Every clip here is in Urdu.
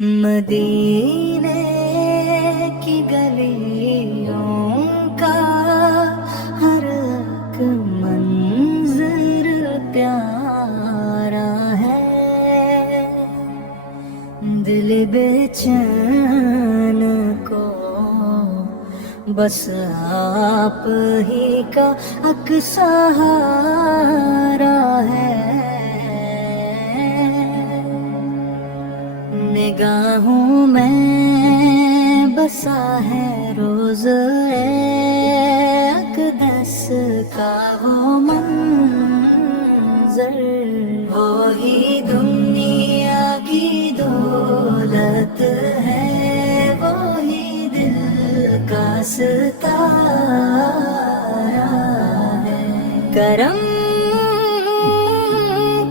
مدینے کی گلیوں کا ہر ایک منظر پیارا ہے، دل بے چین کو بس آپ ہی کا ایک سہارا ہے۔ نگاہوں میں بسا ہے روز اقدس کا وہ منظر، وہی دنیا کی دولت ہے، وہی دل کا ستارہ ہے۔ کرم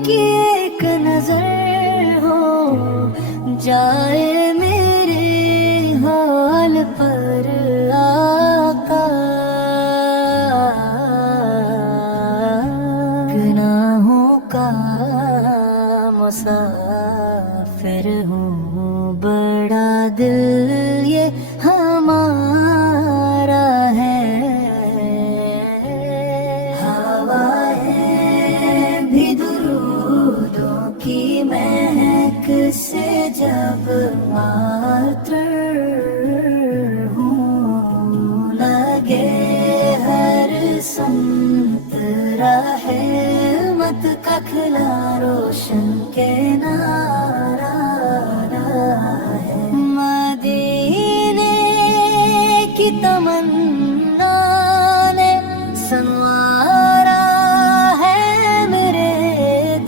کی ایک نظر ہو جائے میرے حال پر آقا، گناہوں کا مسافر ہوں، بڑا دل یہ ہمارا ہے۔ ہوائیں بھی درودوں کی مہک سے جب معطر ہوں، لگے ہر سمت رحمت کا کھلا روشن کنارہ ہے۔ مدینے کی تمنا نے سنوارا ہے میرے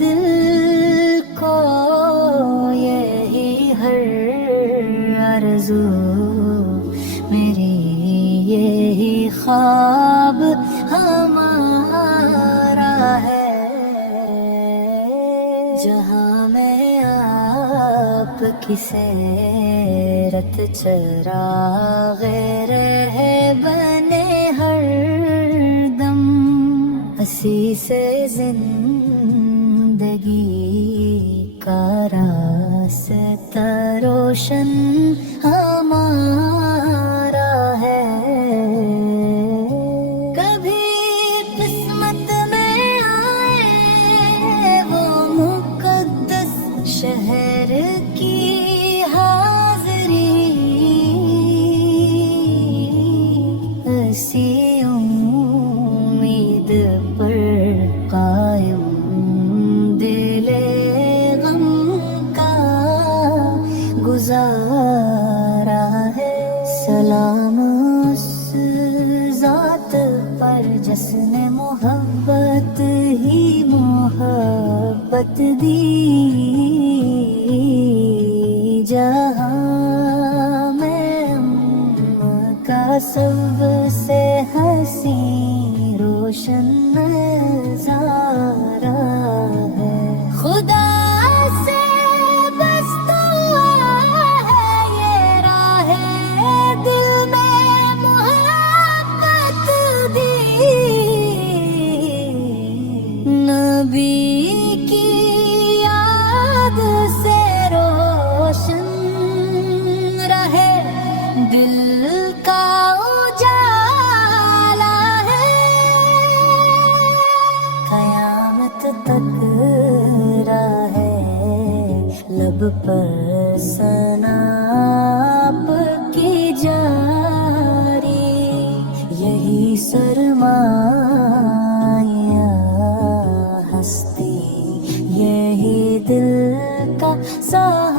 دل کو، یہی ہر آرزو میری، یہی خواب ہمارا ہے۔ جہاں میں آپ کی سیرت چراغ رہبنے ہر دم، اسی سے زندگی کا راستہ روشن ہمارا ہے۔ کبھی قسمت میں آئے وہ مقدس شہر کی حاضری، ایسی امید پر قائم دل غم کا گزارا ہے۔ سلام اس ذات پر جس نے محبت ہی محبت دی، جہاں میں کا سب سے حسین روشن نظارہ ہے۔ خدا سے بس دعا ہے یہ راہ دل میں محبت دی، نبی کی یاد سے روشن رہے دل کا اجالا ہے۔ قیامت تک رہے لب پر ثنا آپ کی جاری، یہی سرمایہ ہستی، یہی دل کا سہارا